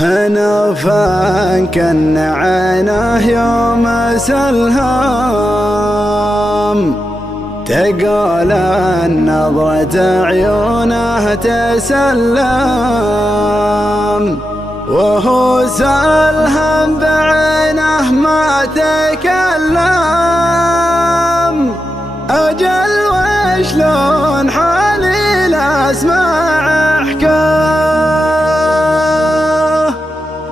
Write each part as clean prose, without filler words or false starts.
هنوفا كن عينه يوم سلهام، تقول النظرة عيونه تسلم، وهو سلهم بعينه ما تكلم. أجل وشلون حالي لأسمع حكاه،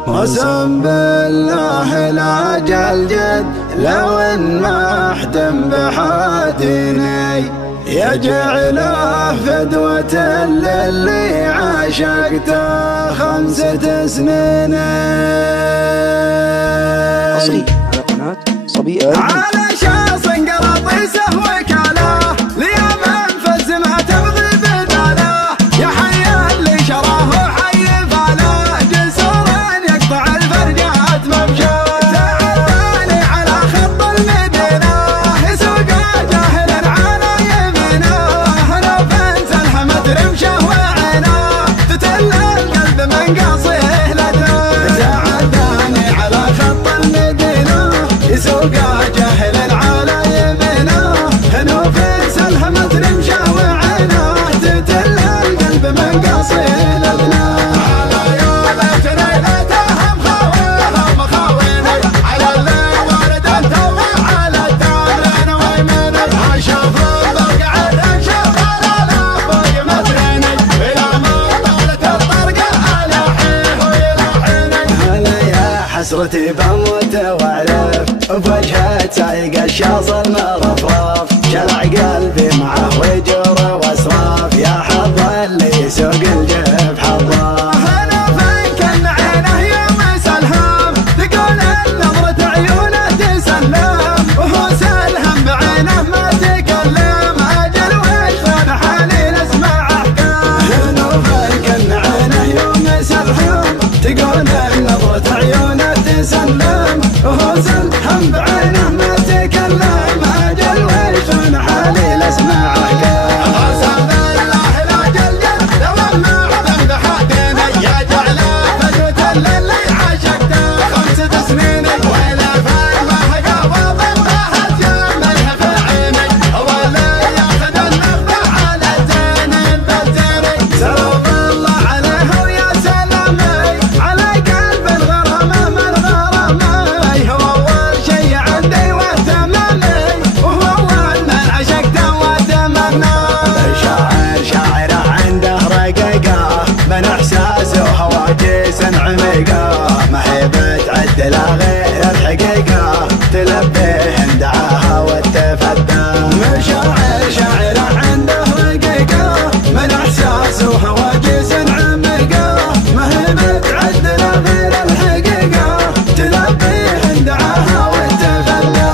قسم بالله الأجل جد لو ان ما احتم بحاتيني، يجعله فدوة للي عاشقته 5 سنين. حصري على قناة صبي على شخص قراطيسه وكاله ليا منفذ ما تبغي بداله، يا حي اللي شراه وحي فاله، جسور يقطع الفرجات ممشاه. تعداني على خط المدينة يسوق جاهل على يمينه، نوفا سلحمت رمشه وعينه تتل القلب من قصيه لدنه. تعداني على خط المدينة يسوق جاهل على يمينه، نوفا سلحمت رمشه وعينه تتل القلب من قصيه لدنه. على يوم تريلتهم خاويهم خاويني، على اللي ورد التوه على التامرين ويميني، اشوف البرق عدن شغال على فوق متريني، الى ما طالت الطرقه على حيه ويلحيني. هلا يا حسرتي بموت واعرف بوجهه سايق الشاص المرفرف، شلع قلبي معه وجور واسراف، يا حظ اللي يسوق الجيب حظه. هنوفا كن عينه يوم سلهام، تقول النظرة عيونه تسلم، وهو سلهم بعينه ما تكلم. أجل وشلون حالي نسمع أحكام، هنوفا كن عينه يوم سلهام، تقول النظرة عيونه تسلم، وهو سلهم بعينه ما تكلم. أجل وشلون حالي نسمع أحكام. قسم بالله الأجل جد لو ما احتم بحاتيني، يجعله فدوة للي عاشقته 5 سنين، وإلى فالمهقى وضمها تجملها في عيني، هو اللي ياخذ النفع على الزين بالزيني. سلام الله عليه ويا سلامي، على قلب الغرامة من غرامي، هو أول شي عندي وتمامي، وهو أول من عشقته وتمناه. شاعره عنده رقيقة من إحساسه وهواجس عميقة، ما هي بتعدل غير الحقيقة، تلبيه دعاها وتفدى. شاعره عنده رقيقة من إحساسه وهواجس عميقة، ما هي بتعدل غير الحقيقة، تلبيه دعاها وتفدى.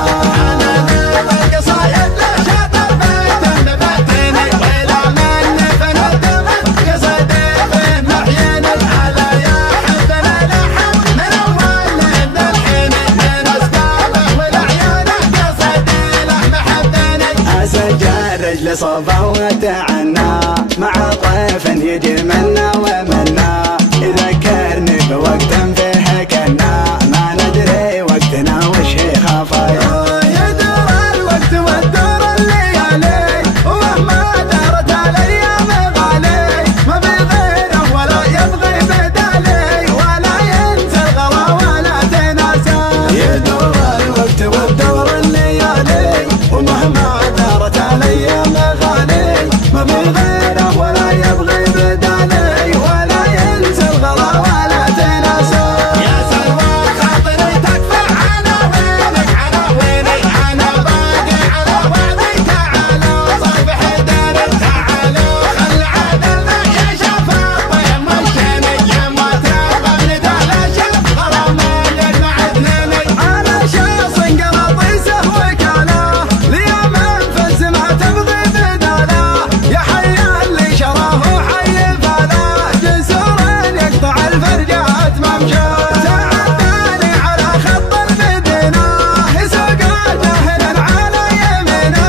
أنا ذيب القصايد لشاطر بيت مفتني، وإلى من فندمت قصدي في محيني، على يا حبنا لحن من أول للحين، من أسبابه والعيونه قصدي له محبني. أسجل رجل صوبه وتعنى مع طيف يجي منا ومنا، يذكرني بوقت فيه كنا ما ندري وقتنا وش هي خفايا. يدور الوقت وتدور الليالي، ومهما دارت الايام غالي، ما في غيره ولا يبغي بدالي، ولا ينسى الغلا ولا تناسى. يدور الوقت وتدور الليالي، ومهما دارت الايام غالي، ما في غيره ولا يبغي بدالي، ولا ينسى الغلا ولا تناسى. يا سلوى خاطري تكفى عناوينك عناويني، انا باقي على وعدي. تعالوا صافح داري، تعالوا خل عدلنا يا شفاف مشيني، يا ما تبغى نتلاشى غرامة يجمع اثنيني. على شخص قراطيسه وكاله ليا منفذ ما تبغي بداله، يا حي اللي شراه وحي فاله، جسور يقطع الفرجات ممشاه. تعداني على خط المدينة يسوق جاهل على يمينه،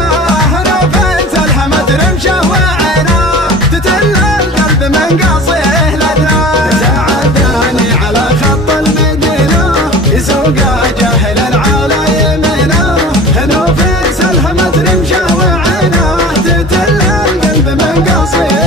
نوفا سلحمت رمشه وعينه تتل القلب من قصيه لدنه. تعداني على قصير